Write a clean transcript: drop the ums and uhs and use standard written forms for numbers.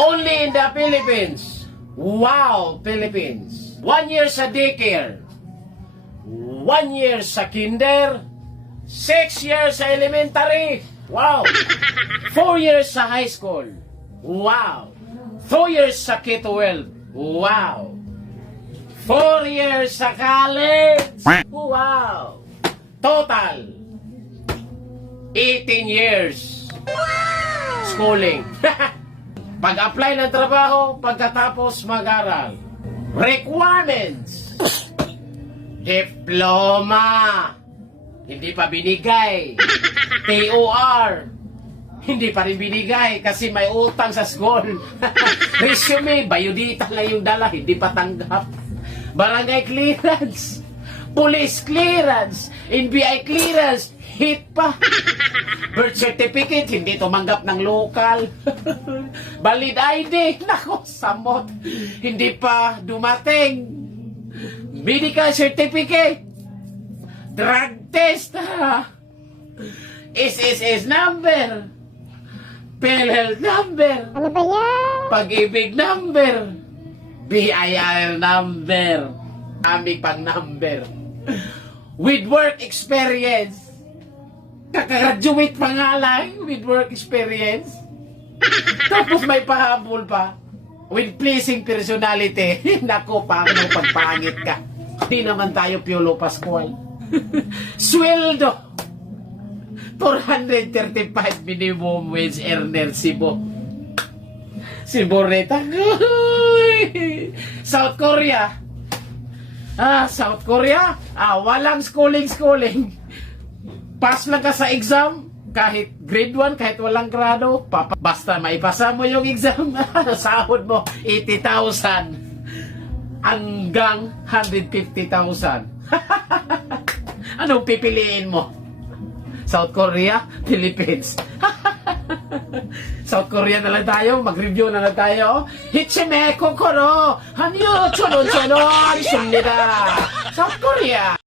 Only in the Philippines. Wow, Philippines. 1 year sa daycare. 1 year sa kinder. 6 years sa elementary. Wow. 4 years sa high school. Wow. 4 years sa K-12. Wow. 4 years sa college. Wow. Total 18 years schooling. Pag-apply ng trabaho, pagkatapos mag-aral. Requirements. Diploma. Hindi pa binigay. TOR. Hindi pa rin binigay kasi may utang sa school. Resume, biodata lang yung dala, hindi pa tanggap. Barangay clearance. Police clearance. NBI clearance. Hit pa. Birth certificate, hindi tumanggap ng local. Valid ID, nako, samot. Hindi pa dumating. Medical certificate. Drug test, ha. SSS number. PhilHealth number. Ano ba yan? Pag-ibig number. BIR number. Aming pang number. With work experience. Kakagraduate pa nga lang with work experience. Tapos may pahabol pa. With pleasing personality. Nako, paano pagpangit ka? Di naman tayo Piolo Pascual. Sweldo 435 minimum wage earner si Boreta. South Korea. South Korea. Walang schooling. Pass lang ka sa exam, kahit grade 1, kahit walang grado, basta maipasa mo yung exam, sahod mo 80,000 hanggang 150,000. Anong pipiliin mo? South Korea, Philippines. South Korea na lang tayo, mag-review na lang tayo. Hichime kokoro, hanyo chonon chonon, South Korea.